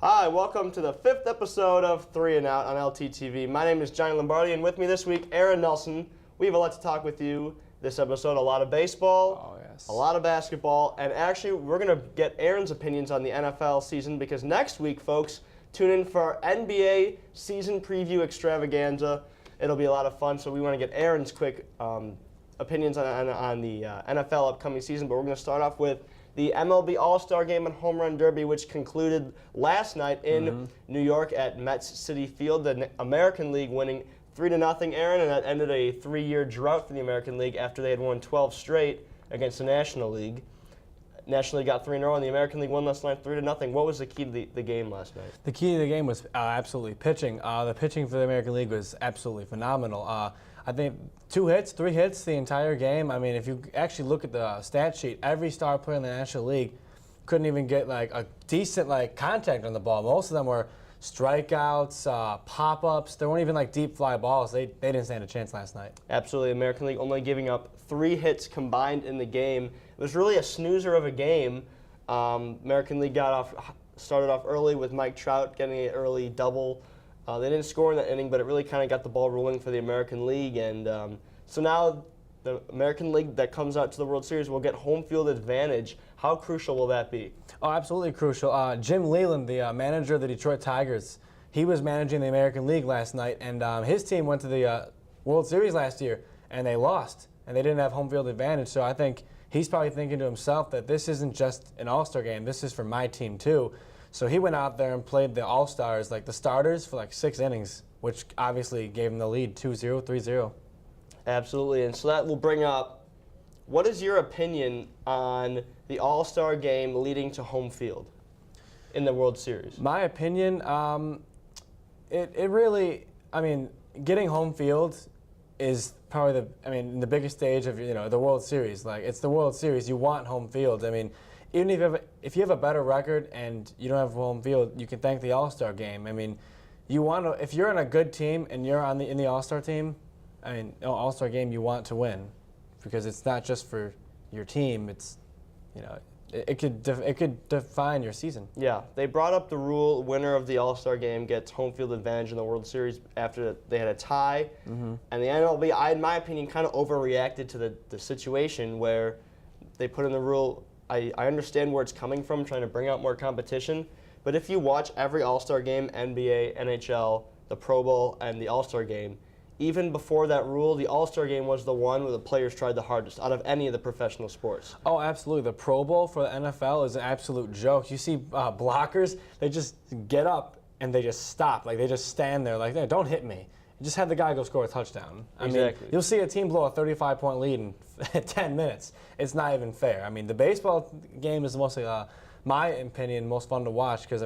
Hi, welcome to the 5th episode of 3 and Out on LTTV. My name is Johnny Lombardi, and with me this week, Aron Nelson. We have a lot to talk with you this episode. A lot of baseball, a lot of basketball, and actually, we're going to get Aron's opinions on the NFL season because next week, folks, tune in for our NBA season preview extravaganza. It'll be a lot of fun, so we want to get Aron's quick opinions on the NFL upcoming season, but we're going to start off with the MLB AllStar Game and Home Run Derby, which concluded last night in New York at Mets Citi Field. The American League winning 3-0, Aron, and that ended a 3-year drought for the American League after they had won 12 straight against the National League. National League got 3 in a row, and the American League won last night 3-0. What was the key to the game last night? The key to the game was absolutely pitching. The pitching for the American League was absolutely phenomenal. I think 3 hits the entire game. I mean, if you actually look at the stat sheet, every star player in the National League couldn't even get like a decent contact on the ball. Most of them were strikeouts, pop-ups. There weren't even deep fly balls. They didn't stand a chance last night. Absolutely. American League only giving up 3 hits combined in the game. It was really a snoozer of a game. American League started off early with Mike Trout getting an early double. They didn't score in that inning, but it really kind of got the ball rolling for the American League. And so now the American League that comes out to the World Series will get home field advantage. How crucial will that be? Oh, absolutely crucial. Jim Leyland, the manager of the Detroit Tigers, he was managing the American League last night, and his team went to the World Series last year, and they lost, and they didn't have home field advantage. So I think he's probably thinking to himself that this isn't just an All-Star game. This is for my team, too. So he went out there and played the All-Stars, the starters, for 6 innings, which obviously gave him the lead, 2-0, 3-0. Absolutely, and so that will bring up, what is your opinion on the All-Star Game leading to home field in the World Series? My opinion, it really, getting home field is probably the biggest stage of the World Series. It's the World Series. You want home field. Even if you have a better record and you don't have home field, you can thank the All-Star Game. If you're on a good team and you're in the All-Star team, All-Star Game, you want to win because it's not just for your team. It's it could define your season. Yeah, they brought up the rule: winner of the All-Star Game gets home field advantage in the World Series after they had a tie. And the MLB, in my opinion, kind of overreacted to the situation where they put in the rule. I understand where it's coming from, trying to bring out more competition. But if you watch every All-Star Game, NBA, NHL, the Pro Bowl, and the All-Star Game, even before that rule, the All-Star Game was the one where the players tried the hardest out of any of the professional sports. Oh, absolutely. The Pro Bowl for the NFL is an absolute joke. You see blockers, they just get up and they just stop. They just stand there hey, don't hit me. Just have the guy go score a touchdown. Exactly. You'll see a team blow a 35-point lead in 10 minutes. It's not even fair. The baseball game is mostly, my opinion, most fun to watch because,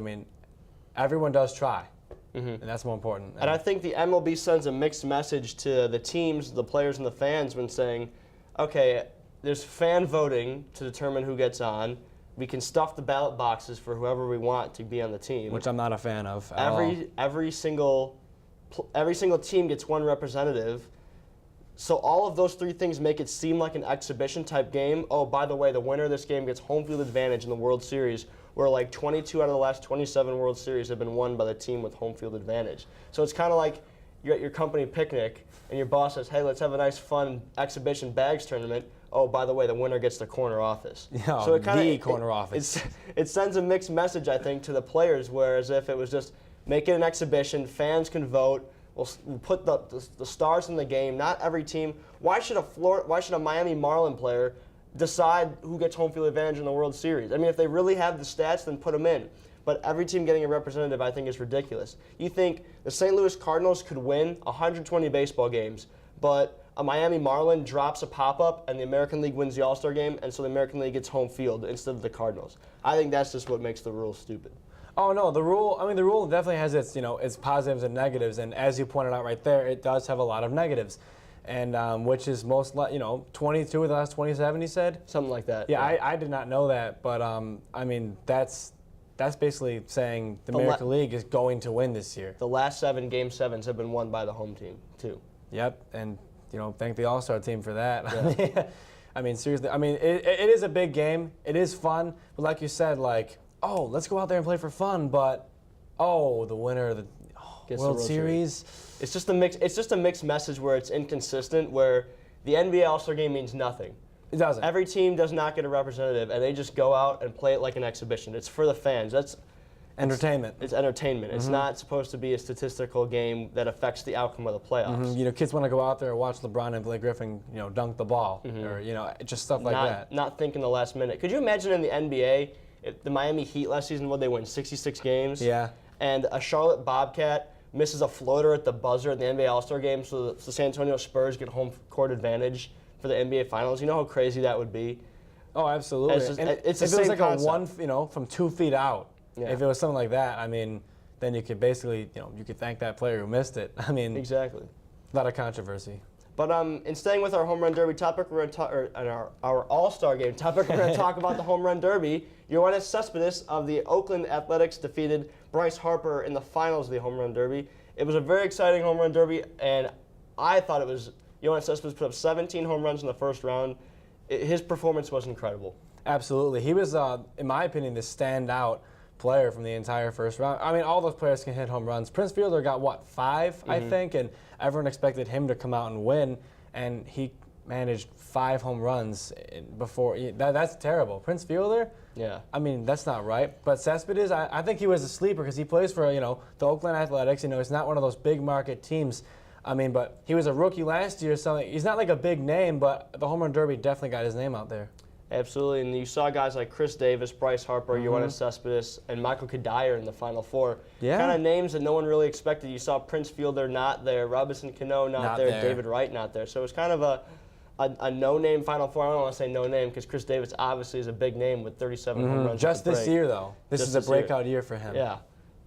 everyone does try. And that's more important. And I think the MLB sends a mixed message to the teams, the players, and the fans when saying, okay, there's fan voting to determine who gets on. We can stuff the ballot boxes for whoever we want to be on the team. Which I'm not a fan of at all. Every single team gets one representative. So all of those 3 things make it seem like an exhibition type game. Oh, by the way, the winner of this game gets home field advantage in the World Series, where 22 out of the last 27 World Series have been won by the team with home field advantage. So it's kind of like you're at your company picnic and your boss says, hey, let's have a nice fun exhibition bags tournament. Oh, by the way, the winner gets the corner office. Yeah, so corner office. It sends a mixed message, I think, to the players, whereas if it was just make it an exhibition, fans can vote. We'll put the stars in the game. Not every team. Why should a Miami Marlin player decide who gets home field advantage in the World Series? If they really have the stats, then put them in. But every team getting a representative, I think, is ridiculous. You think the St. Louis Cardinals could win 120 baseball games, but a Miami Marlin drops a pop-up and the American League wins the All-Star Game, and so the American League gets home field instead of the Cardinals. I think that's just what makes the rule stupid. Oh no, the rule definitely has its its positives and negatives, and as you pointed out right there, it does have a lot of negatives, and which is 22 of the last 27, he said, something like that. Yeah, I did not know that, but that's basically saying the American League is going to win this year. The last 7 Game 7s have been won by the home team too. Yep, and thank the All-Star team for that. Yeah. Seriously, it is a big game. It is fun, but like you said, oh, let's go out there and play for fun, but Oh, the winner of the World Series. It's just a mix. It's just a mixed message where it's inconsistent. Where the NBA All-Star Game means nothing. It doesn't. Every team does not get a representative, and they just go out and play it like an exhibition. It's for the fans. That's entertainment. It's entertainment. It's not supposed to be a statistical game that affects the outcome of the playoffs. You know, kids want to go out there and watch LeBron and Blake Griffin, you know, dunk the ball, or just stuff like that. Not think in the last minute. Could you imagine in the NBA, if the Miami Heat last season, would they win 66 games? Yeah. And a Charlotte Bobcat misses a floater at the buzzer at the NBA All-Star Game, so the San Antonio Spurs get home court advantage for the NBA Finals. You know how crazy that would be? Oh, absolutely. It's the if same it was like concept. from 2 feet out, Yeah. if it was something like that, I mean, then you could basically, you could thank that player who missed it. I mean, Exactly. a lot of controversy. But in staying with our home run derby topic, we're going to talk, or our All-Star Game topic, we're going to talk about the home run derby. Yoenis Cespedes of the Oakland Athletics defeated Bryce Harper in the finals of the home run derby. It was a very exciting home run derby, and I thought it was Yoenis Cespedes put up 17 home runs in the first round. His performance was incredible. Absolutely. He was, in my opinion, the standout player from the entire first round. I mean, all those players can hit home runs. Prince Fielder got, 5, I think, and everyone expected him to come out and win, and he managed 5 home runs before. That's terrible. Prince Fielder? Yeah. I mean, that's not right. But Cespedes, I think he was a sleeper because he plays for, the Oakland Athletics. It's not one of those big market teams. I mean, but he was a rookie last year, so he's not like a big name, but the home run derby definitely got his name out there. Absolutely, and you saw guys like Chris Davis, Bryce Harper, Yoenis Cespedes, and Michael Kadire in the Final Four. Yeah. Kind of names that no one really expected. You saw Prince Fielder not there, Robinson Cano not there, David Wright not there. So it was kind of a no-name Final Four. I don't want to say no-name because Chris Davis obviously is a big name with 37 home runs. Just this year, though. This is a breakout year for him. Yeah.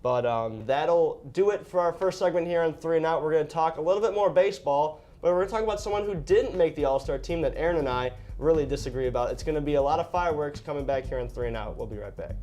But that'll do it for our first segment here on 3 and Out. We're going to talk a little bit more baseball, but we're going to talk about someone who didn't make the All-Star team that Aaron and I really disagree about. It's going to be a lot of fireworks coming back here on 3 and Out. We'll be right back.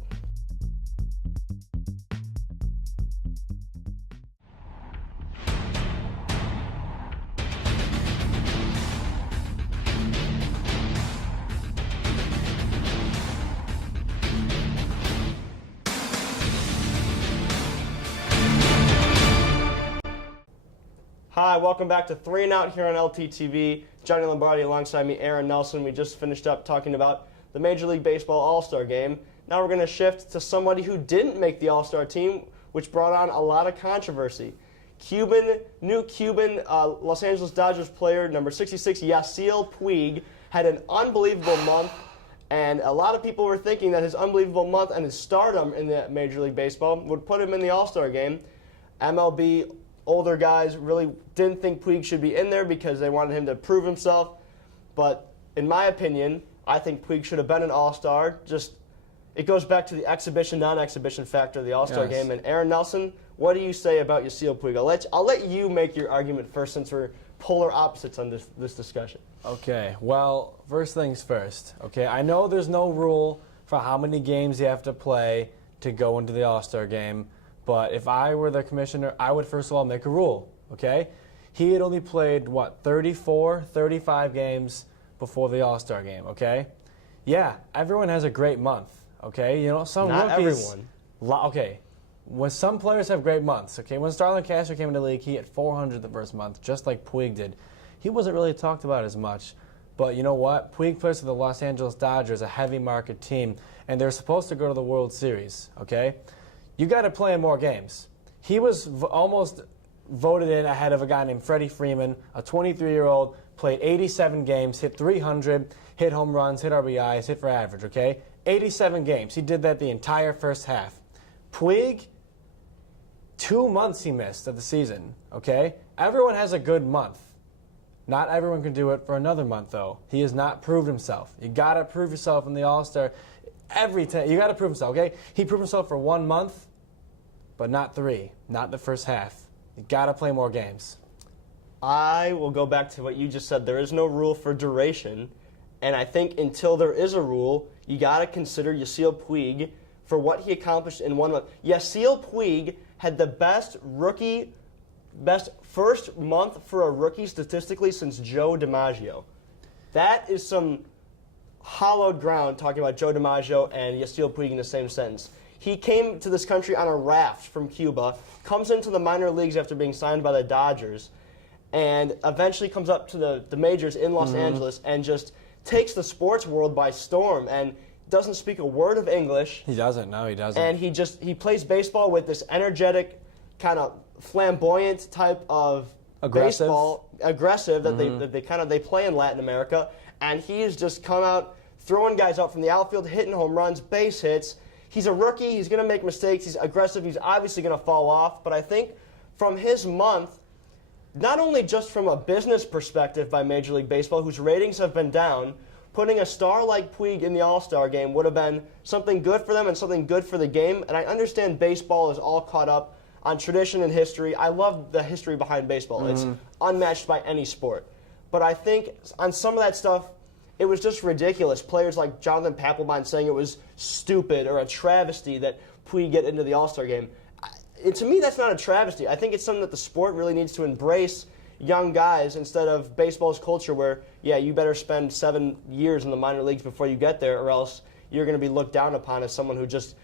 Hi, welcome back to 3 and Out here on LTTV. Johnny Lombardi alongside me, Aron Nelson. We just finished up talking about the Major League Baseball All-Star Game. Now we're going to shift to somebody who didn't make the All-Star team, which brought on a lot of controversy. New Cuban Los Angeles Dodgers player, number 66, Yasiel Puig, had an unbelievable month, and a lot of people were thinking that his unbelievable month and his stardom in the Major League Baseball would put him in the All-Star Game. MLB older guys really didn't think Puig should be in there because they wanted him to prove himself. But in my opinion, I think Puig should have been an All-Star. It goes back to the exhibition, non-exhibition factor of the All-Star game. And Aron Nelson, what do you say about Yasiel Puig? I'll let you make your argument first since we're polar opposites on this discussion. Okay, well, first things first. Okay, I know there's no rule for how many games you have to play to go into the All-Star game. But if I were the commissioner, I would first of all make a rule, okay? He had only played, 34, 35 games before the All-Star game, okay? Yeah, everyone has a great month, okay? Some Not rookies... everyone. Okay, when some players have great months, okay? When Starlin Castro came into the league, he hit 400 the first month, just like Puig did. He wasn't really talked about as much. But you know what? Puig plays for the Los Angeles Dodgers, a heavy market team, and they're supposed to go to the World Series, okay? You got to play in more games. He was almost voted in ahead of a guy named Freddie Freeman, a 23-year-old, played 87 games, hit 300, hit home runs, hit RBIs, hit for average, okay? 87 games. He did that the entire first half. Puig, 2 months he missed of the season, okay? Everyone has a good month. Not everyone can do it for another month, though. He has not proved himself. You got to prove yourself in the All-Star. Every time. You got to prove himself, okay? He proved himself for 1 month, but not 3. Not the first half. You got to play more games. I will go back to what you just said. There is no rule for duration, and I think until there is a rule, you got to consider Yasiel Puig for what he accomplished in 1 month. Yasiel Puig had the best first month for a rookie statistically since Joe DiMaggio. That is some hollowed ground talking about Joe DiMaggio and Yasiel Puig in the same sentence. He came to this country on a raft from Cuba, comes into the minor leagues after being signed by the Dodgers, and eventually comes up to the majors in Los Angeles and just takes the sports world by storm and doesn't speak a word of English. He doesn't. No, he doesn't. And he plays baseball with this energetic, kind of flamboyant type of baseball, aggressive that they play in Latin America. And he's just come out throwing guys out from the outfield, hitting home runs, base hits. He's a rookie. He's going to make mistakes. He's aggressive. He's obviously going to fall off. But I think from his month, not only just from a business perspective by Major League Baseball, whose ratings have been down, putting a star like Puig in the AllStar game would have been something good for them and something good for the game. And I understand baseball is all caught up on tradition and history. I love the history behind baseball. It's unmatched by any sport. But I think on some of that stuff, it was just ridiculous. Players like Jonathan Papelbon saying it was stupid or a travesty that Puig get into the AllStar game. To me, that's not a travesty. I think it's something that the sport really needs to embrace young guys instead of baseball's culture where, yeah, you better spend 7 years in the minor leagues before you get there or else you're going to be looked down upon as someone who just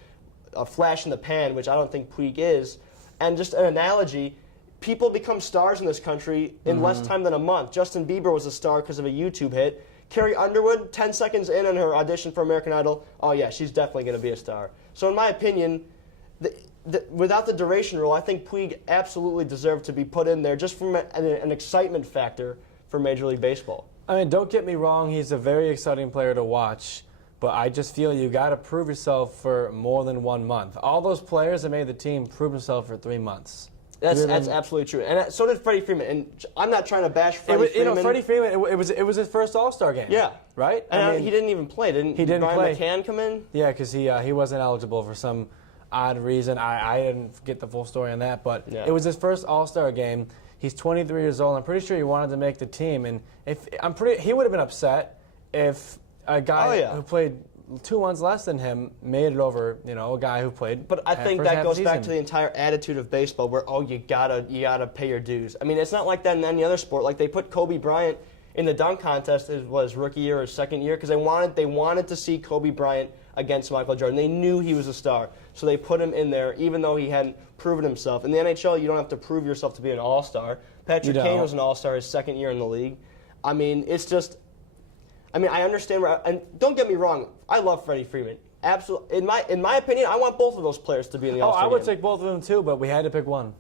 a flash in the pan, which I don't think Puig is. And just an analogy, people become stars in this country in less time than a month. Justin Bieber was a star because of a YouTube hit. Carrie Underwood, 10 seconds in on her audition for American Idol, oh yeah, she's definitely going to be a star. So in my opinion, without the duration rule, I think Puig absolutely deserved to be put in there just from an excitement factor for Major League Baseball. I mean, don't get me wrong, he's a very exciting player to watch, but I just feel you got to prove yourself for more than 1 month. All those players that made the team proved themselves for 3 months. That's absolutely true, and so did Freddie Freeman. And I'm not trying to bash Freddie Freeman. Freddie Freeman, it was his first All-Star game. Yeah, right. And I mean, he didn't even play. Didn't Brian McCann come in? Yeah, because he wasn't eligible for some odd reason. I didn't get the full story on that, but it was his first All-Star game. He's 23 years old. I'm pretty sure he wanted to make the team, and he would have been upset if a guy who played 2 months less than him made it over, a guy who played. But I think that goes back to the entire attitude of baseball, where you gotta pay your dues. I mean, it's not like that in any other sport. Like they put Kobe Bryant in the dunk contest his rookie year or his second year because they wanted to see Kobe Bryant against Michael Jordan. They knew he was a star, so they put him in there, even though he hadn't proven himself. In the NHL, you don't have to prove yourself to be an all-star. Patrick Kane was an all-star his second year in the league. I mean, it's just. I mean, I understand, and don't get me wrong, I love Freddie Freeman. Absolutely, in my opinion, I want both of those players to be in the All-Star game. I would take both of them too, but we had to pick one.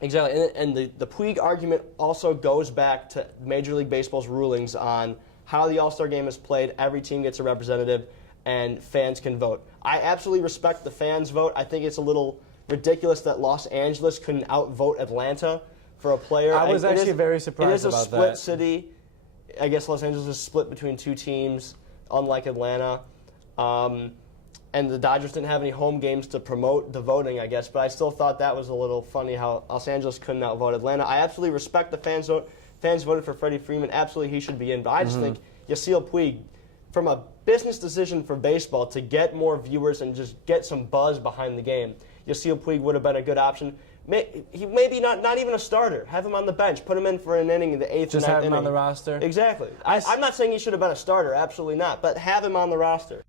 Exactly, and the Puig argument also goes back to Major League Baseball's rulings on how the All-Star game is played. Every team gets a representative, and fans can vote. I absolutely respect the fans' vote. I think it's a little ridiculous that Los Angeles couldn't outvote Atlanta for a player. I was actually very surprised about that. It is a split city. I guess Los Angeles is split between 2 teams, unlike Atlanta. And the Dodgers didn't have any home games to promote the voting, I guess. But I still thought that was a little funny how Los Angeles couldn't outvote Atlanta. I absolutely respect the fans' vote. Fans voted for Freddie Freeman. Absolutely, he should be in. But I just think Yasiel Puig, from a business decision for baseball to get more viewers and just get some buzz behind the game, Yasiel Puig would have been a good option. He maybe not even a starter. Have him on the bench. Put him in for an inning in the 8th or 9th inning. Just have him on the roster? Exactly. I'm not saying he should have been a starter. Absolutely not. But have him on the roster.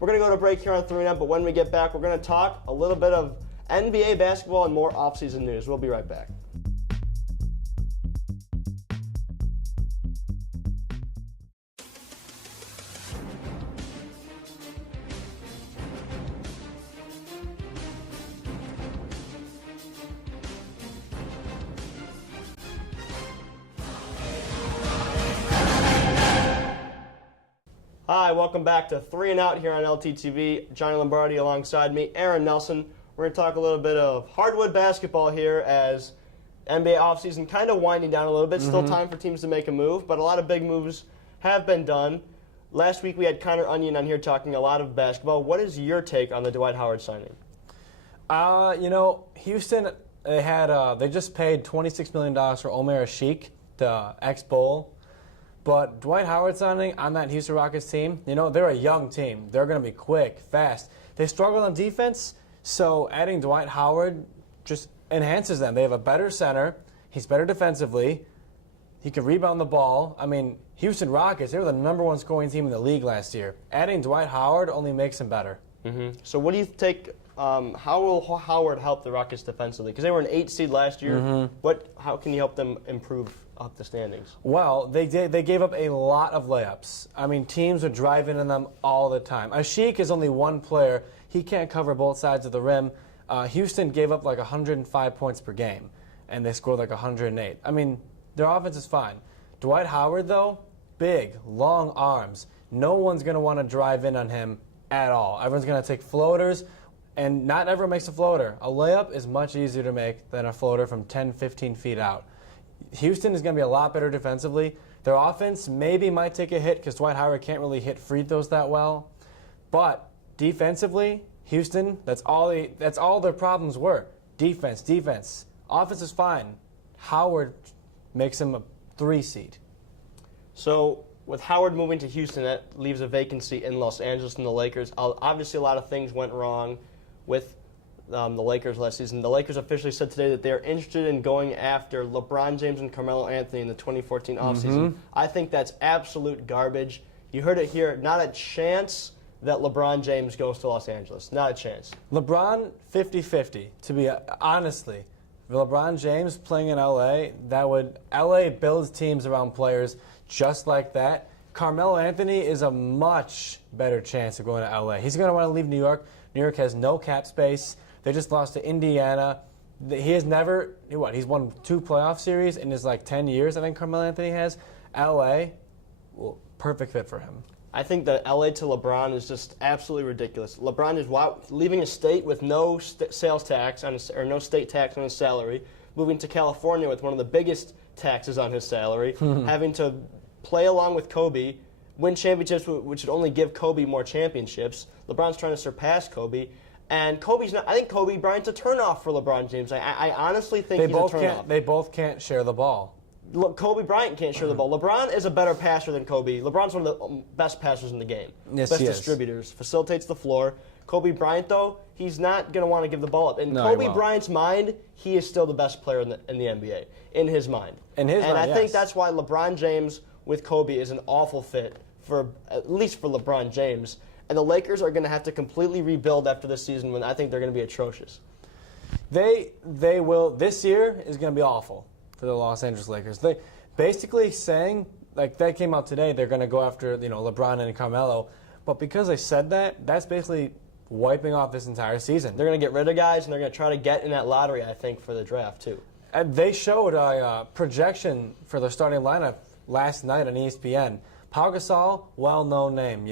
We're going to go to break here on 3 Out, but when we get back, we're going to talk a little bit of NBA basketball and more offseason news. We'll be right back. Hi, welcome back to 3 and Out here on LTTV. Johnny Lombardi alongside me, Aron Nelson. We're going to talk a little bit of hardwood basketball here as NBA offseason kind of winding down a little bit. Still time for teams to make a move, but a lot of big moves have been done. Last week we had Connor Onion on here talking a lot of basketball. What is your take on the Dwight Howard signing? Houston, they just paid $26 million for Omer Asik, the ex-Bull. But Dwight Howard signing on that Houston Rockets team, they're a young team. They're going to be quick, fast. They struggle on defense, so adding Dwight Howard just enhances them. They have a better center. He's better defensively. He can rebound the ball. I mean, Houston Rockets, they were the #1 scoring team in the league last year. Adding Dwight Howard only makes them better. So what do you take how will Howard help the Rockets defensively? Because they were an 8 seed last year. How can he help them improve up the standings? Well, they gave up a lot of layups. I mean, teams would drive in on them all the time. Ashik is only one player. He can't cover both sides of the rim. Houston gave up like 105 points per game, and they scored like 108. I mean, their offense is fine. Dwight Howard, though, big, long arms. No one's going to want to drive in on him at all. Everyone's going to take floaters, and not everyone makes a floater. A layup is much easier to make than a floater from 10, 15 feet out. Houston is going to be a lot better defensively. Their offense maybe might take a hit because Dwight Howard can't really hit free throws that well. But defensively, Houston, that's all their problems were. Defense. Offense is fine. Howard makes him a 3 seed. So with Howard moving to Houston, that leaves a vacancy in Los Angeles and the Lakers. Obviously, a lot of things went wrong with the Lakers last season. The Lakers officially said today that they're interested in going after LeBron James and Carmelo Anthony in the 2014 offseason. I think that's absolute garbage. You heard it here. Not a chance that LeBron James goes to Los Angeles. Not a chance. LeBron, 50-50, to be honestly. LeBron James playing in L.A., L.A. builds teams around players just like that. Carmelo Anthony is a much better chance of going to L.A. He's going to want to leave New York. New York has no cap space. They just lost to Indiana. He's won 2 playoff series in his 10 years, I think Carmelo Anthony has. L.A., well, perfect fit for him. I think that L.A. to LeBron is just absolutely ridiculous. LeBron is leaving a state with no sales tax or no state tax on his salary, moving to California with one of the biggest taxes on his salary, having to play along with Kobe, win championships, which would only give Kobe more championships. LeBron's trying to surpass Kobe. And Kobe's not. I think Kobe Bryant's a turnoff for LeBron James. I honestly think he's a turnoff. They both can't share the ball. Look, Kobe Bryant can't share the ball. LeBron is a better passer than Kobe. LeBron's one of the best passers in the game. Yes, best he is. distributors. Facilitates the floor. Kobe Bryant, though, he's not going to want to give the ball up. In No, Kobe Bryant's mind, he is still the best player in the NBA. In his mind. In his mind, I yes. think that's why LeBron James with Kobe is an awful fit, at least for LeBron James. And the Lakers are going to have to completely rebuild after this season when I think they're going to be atrocious. They will. This year is going to be awful for the Los Angeles Lakers. They basically saying, that came out today, they're going to go after LeBron and Carmelo. But because they said that, that's basically wiping off this entire season. They're going to get rid of guys, and they're going to try to get in that lottery, I think, for the draft, too. And they showed a projection for their starting lineup last night on ESPN. Pau Gasol, well-known name,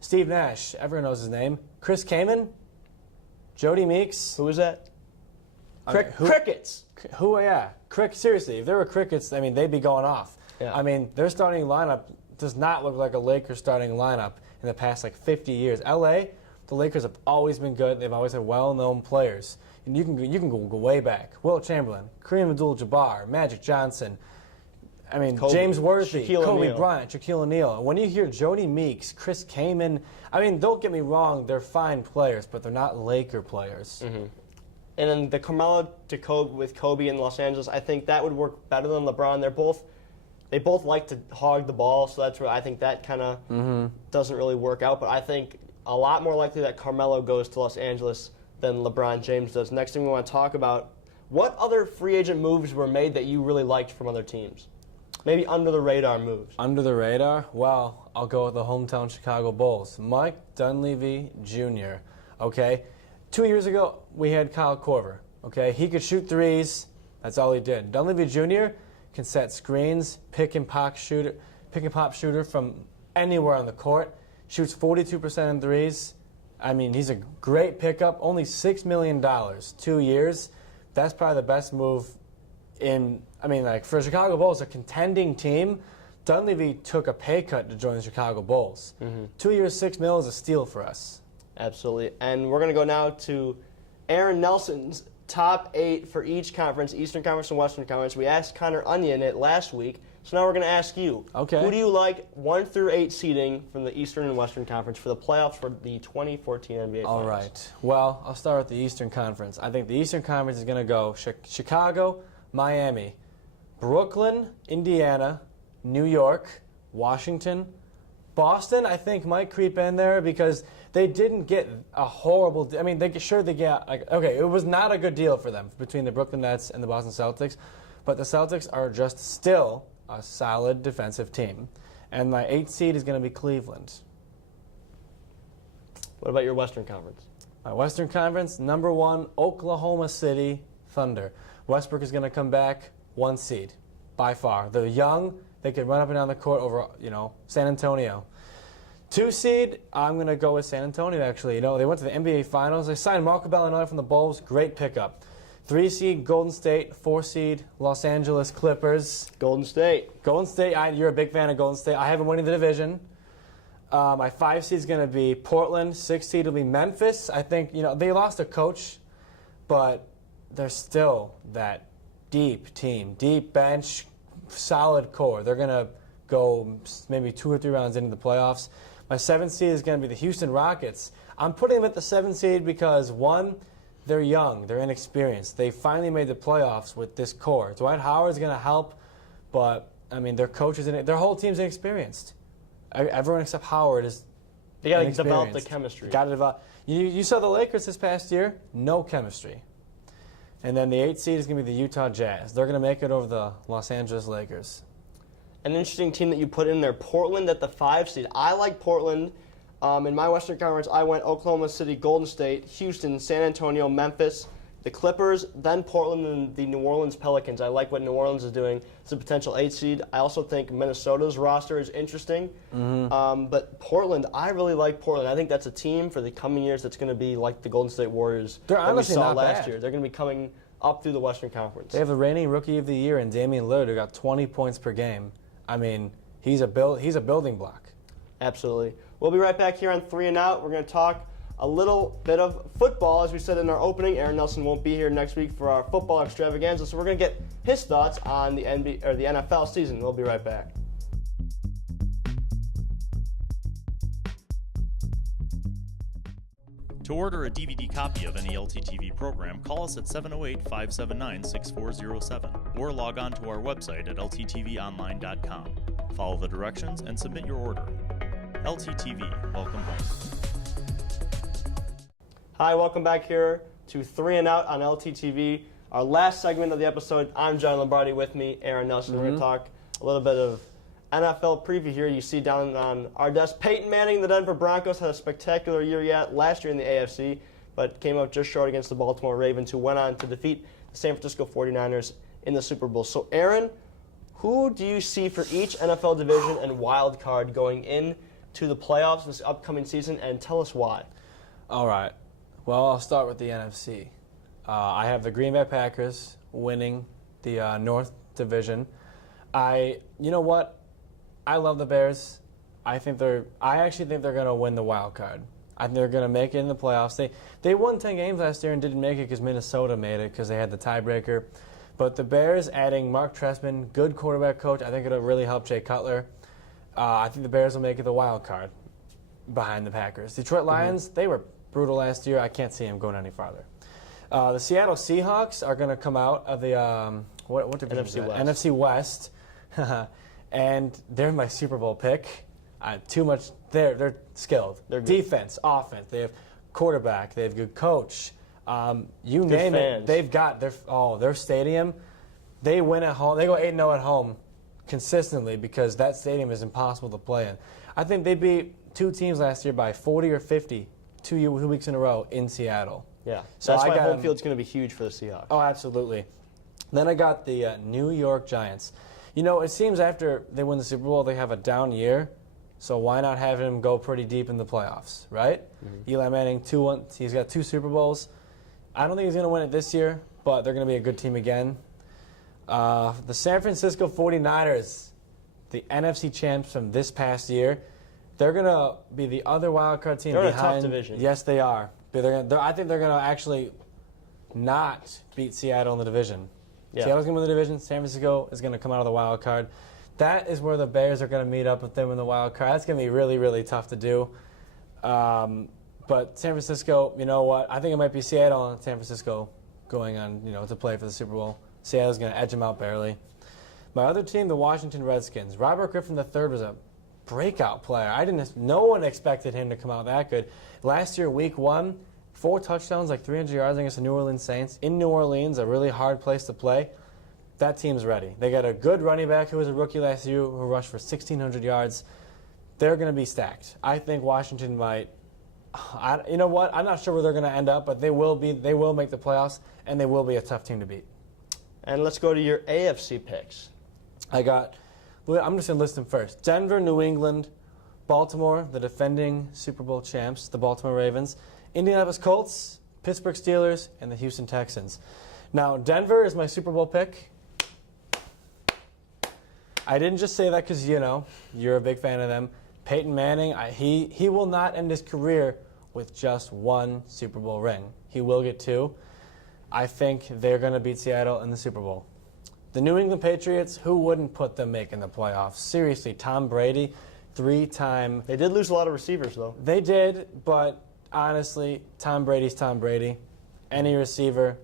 Steve Nash, everyone knows his name. Chris Kaman, Jody Meeks. Who is that? Crickets. Seriously, if there were crickets, they'd be going off. Yeah. Their starting lineup does not look like a Lakers starting lineup in the past 50 years. L.A., the Lakers have always been good. They've always had well-known players. And you can go way back. Wilt Chamberlain, Kareem Abdul-Jabbar, Magic Johnson. Kobe, James Worthy, Kobe O'Neal. Bryant, Shaquille O'Neal. When you hear Jody Meeks, Chris Kaman, don't get me wrong, they're fine players, but they're not Laker players. Mm-hmm. And then the Carmelo to Kobe with Kobe in Los Angeles, I think that would work better than LeBron. They both like to hog the ball, so that's where I think that kind of doesn't really work out. But I think a lot more likely that Carmelo goes to Los Angeles than LeBron James does. Next thing we want to talk about, what other free agent moves were made that you really liked from other teams? Maybe under-the-radar moves. Under the radar? Well, I'll go with the hometown Chicago Bulls. Mike Dunleavy Jr., okay? 2 years ago, we had Kyle Korver, okay? He could shoot threes. That's all he did. Dunleavy Jr. can set screens, pick and pop shooter from anywhere on the court. Shoots 42% in threes. He's a great pickup. Only $6 million, 2 years. That's probably the best move for the Chicago Bulls, a contending team. Dunleavy took a pay cut to join the Chicago Bulls. 2 years, $6 million is a steal for us. Absolutely. And we're going to go now to Aron Nelson's top 8 for each conference, Eastern Conference and Western Conference. We asked Connor Onion it last week, so now we're going to ask you. Okay. Who do you like 1 through 8 seeding from the Eastern and Western Conference for the playoffs for the 2014 NBA Finals? All right. Well, I'll start with the Eastern Conference. I think the Eastern Conference is going to go Chicago, Miami, Brooklyn, Indiana, New York, Washington, Boston, I think, might creep in there because they didn't get a horrible. I mean, they get okay. It was not a good deal for them between the Brooklyn Nets and the Boston Celtics, but the Celtics are just still a solid defensive team, and my 8th seed is going to be Cleveland. What about your Western Conference? My Western Conference, number 1, Oklahoma City Thunder. Westbrook is going to come back 1 seed by far. They're young. They could run up and down the court over, San Antonio. 2 seed, I'm going to go with San Antonio, actually. They went to the NBA Finals. They signed Marco Bellinelli from the Bulls. Great pickup. 3 seed, Golden State. 4 seed, Los Angeles Clippers. Golden State. Golden State, you're a big fan of Golden State. I have them winning the division. My 5 seed is going to be Portland. 6 seed will be Memphis. I think, they lost a coach, but they're still that deep team, deep bench, solid core. They're going to go maybe 2 or 3 rounds into the playoffs. My 7th seed is going to be the Houston Rockets. I'm putting them at the 7th seed because, 1, they're young, they're inexperienced. They finally made the playoffs with this core. Dwight Howard's going to help, but, their coaches, their whole team's inexperienced. Everyone except Howard is They got to develop the chemistry. Got to develop. You saw the Lakers this past year, no chemistry. And then the 8th seed is going to be the Utah Jazz. They're going to make it over the Los Angeles Lakers. An interesting team that you put in there, Portland at the 5 seed. I like Portland. In my Western Conference, I went Oklahoma City, Golden State, Houston, San Antonio, Memphis, the Clippers, then Portland, and the New Orleans Pelicans. I like what New Orleans is doing. It's a potential 8 seed. I also think Minnesota's roster is interesting. But Portland, I really like Portland. I think that's a team for the coming years that's going to be like the Golden State Warriors that we saw last year. They're going to be coming up through the Western Conference. They have the reigning Rookie of the Year in Damian Lillard, who got 20 points per game. He's a building block. Absolutely. We'll be right back here on 3 and Out. We're going to talk a little bit of football. As we said in our opening, Aron Nelson won't be here next week for our football extravaganza, so we're going to get his thoughts on the NFL season. We'll be right back. To order a DVD copy of any LTTV program, call us at 708-579-6407 or log on to our website at lttvonline.com. Follow the directions and submit your order. LTTV, welcome home. Hi, welcome back here to 3 and Out on LTTV. Our last segment of the episode, I'm Johnny Lombardi, with me, Aron Nelson. We're going to talk a little bit of NFL preview here. You see down on our desk, Peyton Manning, the Denver Broncos, had a spectacular year last year in the AFC, but came up just short against the Baltimore Ravens, who went on to defeat the San Francisco 49ers in the Super Bowl. So, Aron, who do you see for each NFL division and wild card going into the playoffs this upcoming season, and tell us why? All right. Well, I'll start with the NFC. I have the Green Bay Packers winning the North Division. You know what? I love the Bears. I actually think they're going to win the wild card. I think they're going to make it in the playoffs. They won 10 games last year and didn't make it because Minnesota made it because they had the tiebreaker. But the Bears adding Mark Trestman, good quarterback coach, I think it'll really help Jay Cutler. I think the Bears will make it the wild card behind the Packers. Detroit Lions, they were brutal last year. I can't see them going any farther. The Seattle Seahawks are going to come out of the what division is that? NFC West, and they're my Super Bowl pick. Too much. They're skilled. They're defense, offense. They have quarterback. They have good coach. You name it. They've got their stadium. They win at home. They go 8-0 at home consistently because that stadium is impossible to play in. I think they beat 2 teams last year by 40 or 50 2 weeks in a row in Seattle. Yeah, so that's why home field's going to be huge for the Seahawks. Oh, absolutely. Then I got the New York Giants. You know, it seems after they win the Super Bowl, they have a down year. So why not have him go pretty deep in the playoffs, right? Eli Manning, he's got 2 Super Bowls. I don't think he's going to win it this year, but they're going to be a good team again. The San Francisco 49ers, the NFC champs from this past year, they're going to be the other wild card team behind. They're in a tough division. Yes, they are. I think they're going to actually not beat Seattle in the division. Yeah. Seattle's going to win the division. San Francisco is going to come out of the wild card. That is where the Bears are going to meet up with them in the wild card. That's going to be really, really tough to do. But San Francisco, you know what? I think it might be Seattle and San Francisco going on, to play for the Super Bowl. Seattle's going to edge them out barely. My other team, the Washington Redskins. Robert Griffin III was a breakout player. No one expected him to come out that good. Last year, week 1, 4 touchdowns, like 300 yards against the New Orleans Saints. In New Orleans, a really hard place to play. That team's ready. They got a good running back who was a rookie last year who rushed for 1,600 yards. They're going to be stacked. I think Washington might. You know what? I'm not sure where they're going to end up, but they will make the playoffs, and they will be a tough team to beat. And let's go to your AFC picks. I'm just going to list them first. Denver, New England, Baltimore, the defending Super Bowl champs, the Baltimore Ravens, Indianapolis Colts, Pittsburgh Steelers, and the Houston Texans. Now, Denver is my Super Bowl pick. I didn't just say that because, you're a big fan of them. Peyton Manning, he will not end his career with just 1 Super Bowl ring. He will get 2. I think they're going to beat Seattle in the Super Bowl. The New England Patriots, who wouldn't put them making the playoffs? Seriously, Tom Brady, 3-time. They did lose a lot of receivers, though. They did, but honestly, Tom Brady's Tom Brady. Any receiver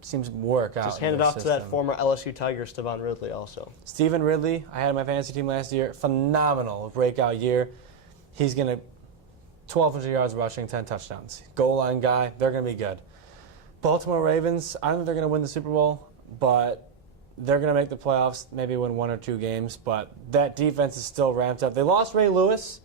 seems to work out. Just hand it off to that former LSU Tiger, Stevan Ridley, also. Stephen Ridley, I had in my fantasy team last year. Phenomenal breakout year. He's going to 1,200 yards rushing, 10 touchdowns. Goal line guy. They're going to be good. Baltimore Ravens, I don't think they're going to win the Super Bowl, but they're going to make the playoffs, maybe win 1 or 2 games. But that defense is still ramped up. They lost Ray Lewis,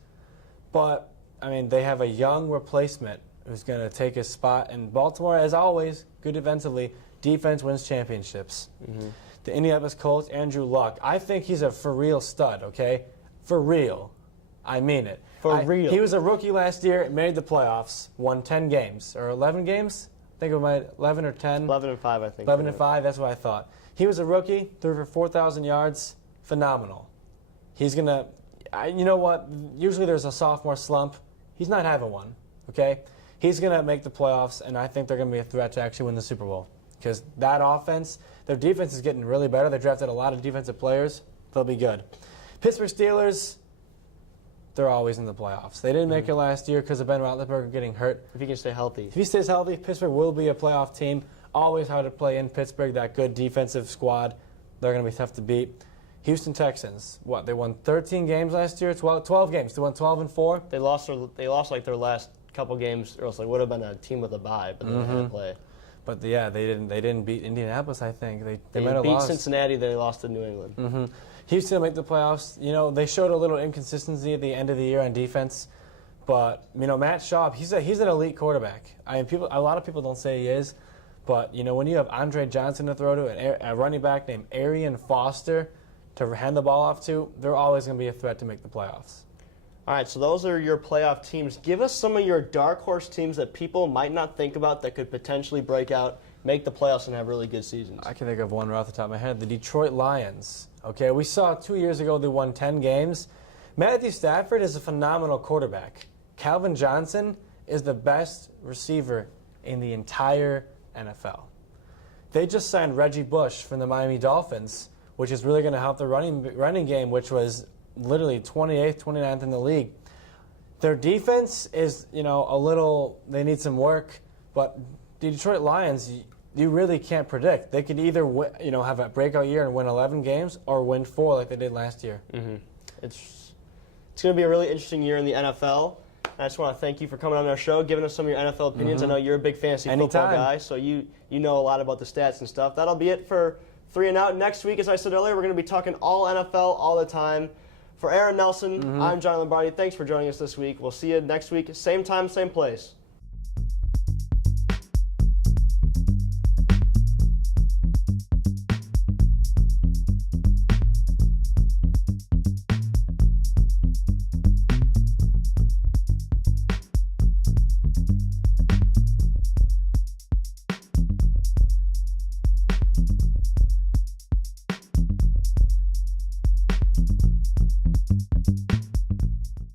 but, they have a young replacement who's going to take his spot. And Baltimore, as always, good defensively. Defense wins championships. Mm-hmm. The Indianapolis Colts, Andrew Luck. I think he's a for-real stud, okay? For real. I mean it. For real. He was a rookie last year, made the playoffs, won 10 games. Or 11 games? I think it was 11 or 10. 11 and 5, I think. 11 and 5, that's what I thought. He was a rookie, threw for 4,000 yards. Phenomenal. He's going to, you know what? Usually there's a sophomore slump. He's not having one, okay? He's going to make the playoffs, and I think they're going to be a threat to actually win the Super Bowl. Because that offense, their defense is getting really better. They drafted a lot of defensive players. They'll be good. Pittsburgh Steelers, they're always in the playoffs. They didn't make it last year because of Ben Roethlisberger getting hurt. If he can stay healthy. If he stays healthy, Pittsburgh will be a playoff team. Always hard to play in Pittsburgh, that good defensive squad. They're going to be tough to beat. Houston Texans, they won 13 games last year? 12 games. They won 12-4. They lost like their last couple games, or else they would have been a team with a bye, but they had to play. But they didn't beat Indianapolis. I think they might have beat lost. Cincinnati. They lost to New England. Mm-hmm. Houston will make the playoffs. They showed a little inconsistency at the end of the year on defense, but Matt Schaub, he's an elite quarterback. A lot of people don't say he is, but when you have Andre Johnson to throw to and a running back named Arian Foster to hand the ball off to, they're always going to be a threat to make the playoffs. All right, so those are your playoff teams. Give us some of your dark horse teams that people might not think about that could potentially break out, make the playoffs, and have really good seasons. I can think of one right off the top of my head. The Detroit Lions. Okay, we saw 2 years ago they won 10 games. Matthew Stafford is a phenomenal quarterback. Calvin Johnson is the best receiver in the entire NFL. They just signed Reggie Bush from the Miami Dolphins, which is really going to help the running game, which was literally 28th, 29th in the league. Their defense is, they need some work, but the Detroit Lions, you really can't predict. They could either, have a breakout year and win 11 games or win 4 like they did last year. Mm-hmm. It's going to be a really interesting year in the NFL. I just want to thank you for coming on our show, giving us some of your NFL opinions. I know you're a big fantasy football guy, so you know a lot about the stats and stuff. That'll be it for 3 and Out. Next week, as I said earlier, we're going to be talking all NFL all the time. For Aron Nelson, I'm Johnny Lombardi. Thanks for joining us this week. We'll see you next week, same time, same place.